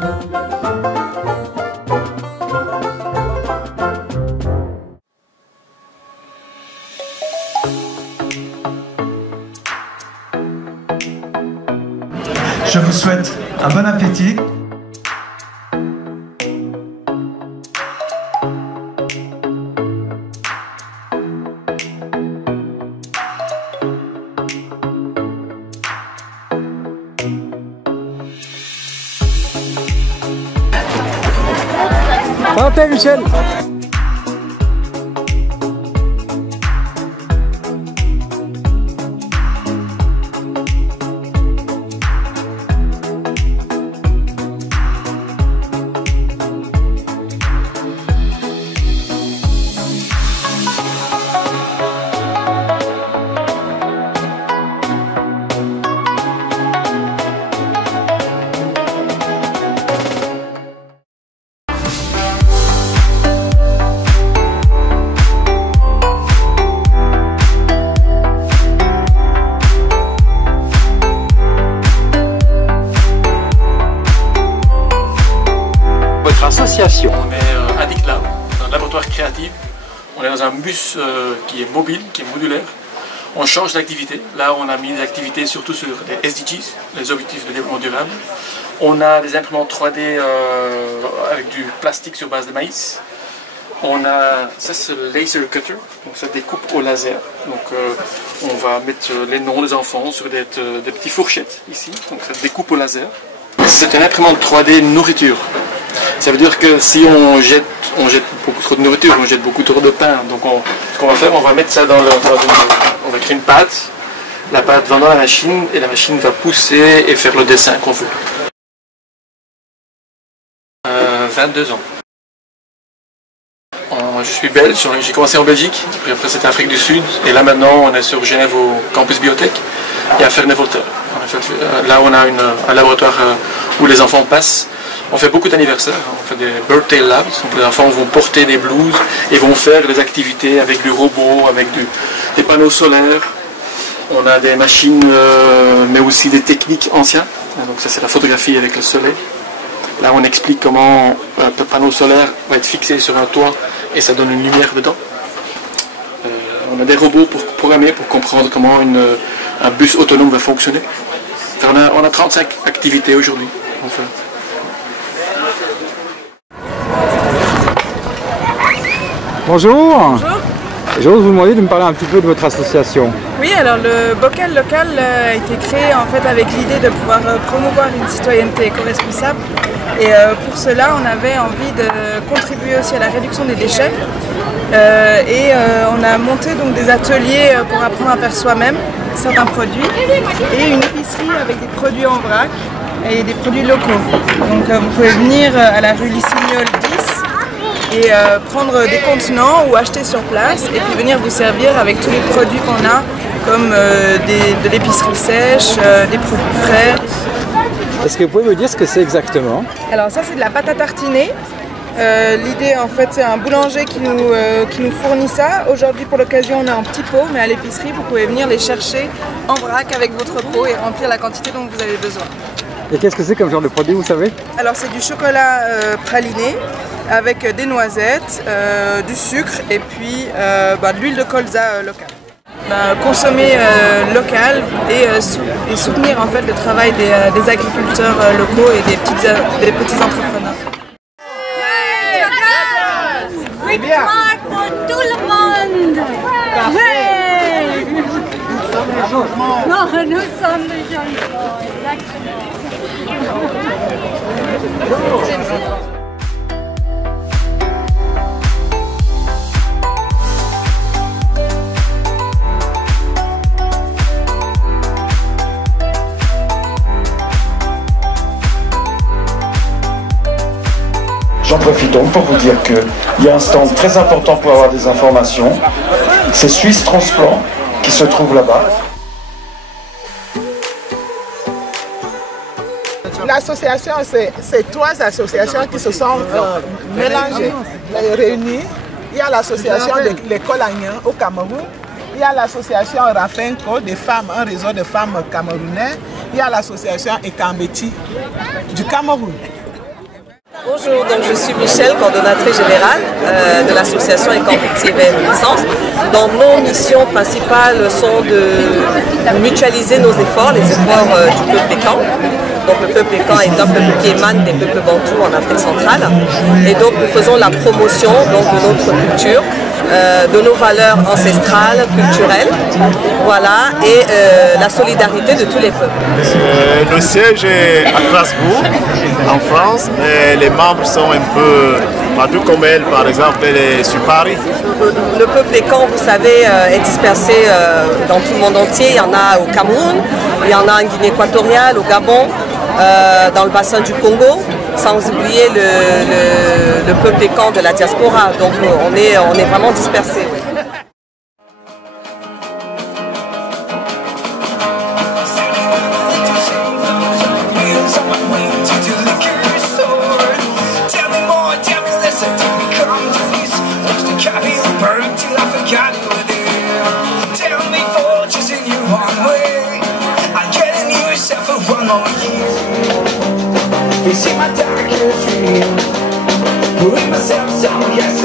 Je vous souhaite un bon appétit. Santé, Michel. Association. On est à Dicla, dans un laboratoire créatif. On est dans un bus qui est mobile, qui est modulaire. On change d'activité. Là, on a mis des activités surtout sur les SDGs, les objectifs de développement durable. On a des imprimantes 3D avec du plastique sur base de maïs. On a, ça c'est le laser cutter, donc ça découpe au laser. Donc on va mettre les noms des enfants sur des petites fourchettes ici, donc ça découpe au laser. C'est une imprimante 3D nourriture. Ça veut dire que si on jette beaucoup trop de nourriture, on jette beaucoup trop de pain. Donc ce qu'on va faire, on va mettre ça on va créer une pâte. La pâte va dans la machine et la machine va pousser et faire le dessin qu'on veut. 22 ans. Je suis belge, j'ai commencé en Belgique, puis après c'était Afrique du Sud, et là maintenant on est sur Genève au campus biotech et à Ferney-Volter. Là on a un laboratoire où les enfants passent. On fait beaucoup d'anniversaires, on fait des birthday labs, donc les enfants vont porter des blouses et vont faire des activités avec du robot, avec des panneaux solaires. On a des machines, mais aussi des techniques anciennes, donc ça c'est la photographie avec le soleil. Là on explique comment un panneau solaire va être fixé sur un toit et ça donne une lumière dedans. On a des robots pour programmer, pour comprendre comment un bus autonome va fonctionner. Enfin, on a 35 activités aujourd'hui. Enfin. Bonjour. Bonjour. J'ose vous demander de me parler un petit peu de votre association. Oui, alors le bocal local a été créé en fait avec l'idée de pouvoir promouvoir une citoyenneté éco-responsable. Et pour cela, on avait envie de contribuer aussi à la réduction des déchets. On a monté donc des ateliers pour apprendre à faire soi-même certains produits et une épicerie avec des produits en vrac et des produits locaux. Donc vous pouvez venir à la rue Lissignol 10 et prendre des contenants ou acheter sur place et puis venir vous servir avec tous les produits qu'on a comme de l'épicerie sèche, des produits frais. Est-ce que vous pouvez me dire ce que c'est exactement? Alors ça c'est de la pâte à tartiner. L'idée en fait c'est un boulanger qui nous fournit ça. Aujourd'hui pour l'occasion on est en petit pot, mais à l'épicerie vous pouvez venir les chercher en vrac avec votre pot et remplir la quantité dont vous avez besoin. Et qu'est-ce que c'est comme genre de produit, vous savez? Alors c'est du chocolat praliné avec des noisettes, du sucre et puis de l'huile de colza locale. Consommer local et soutenir en fait le travail des agriculteurs locaux et des petits entrepreneurs. Victoire pour tout le monde! Ouais. Non, nous sommes les jeunes. J'en profite donc pour vous dire qu'il y a un stand très important pour avoir des informations. C'est Suisse Transplant qui se trouve là-bas. L'association, c'est trois associations qui se sont mélangées, réunies. Il y a l'association de l'école Agnan au Cameroun. Il y a l'association Rafenko des femmes, un réseau de femmes camerounaises. Il y a l'association Ekambeti du Cameroun. Bonjour, donc je suis Michel, coordonnatrice générale de l'association Écompétitive et Renaissance. Donc nos missions principales sont de mutualiser nos efforts, les efforts du peuple Pékan. Donc le peuple Pékan est un peuple qui émane des peuples bantous en Afrique centrale. Et donc nous faisons la promotion donc, de notre culture, de nos valeurs ancestrales, culturelles, voilà, et la solidarité de tous les peuples. Le siège est à Strasbourg, en France, mais les membres sont un peu partout comme elle, par exemple, elle est sur Paris. Le peuple Pékan, vous savez, est dispersé dans tout le monde entier. Il y en a au Cameroun, il y en a en Guinée équatoriale, au Gabon, dans le bassin du Congo, sans oublier le peuple Pékan de la diaspora. Donc on est vraiment dispersés. You see my darkest dream, believe myself, so yes,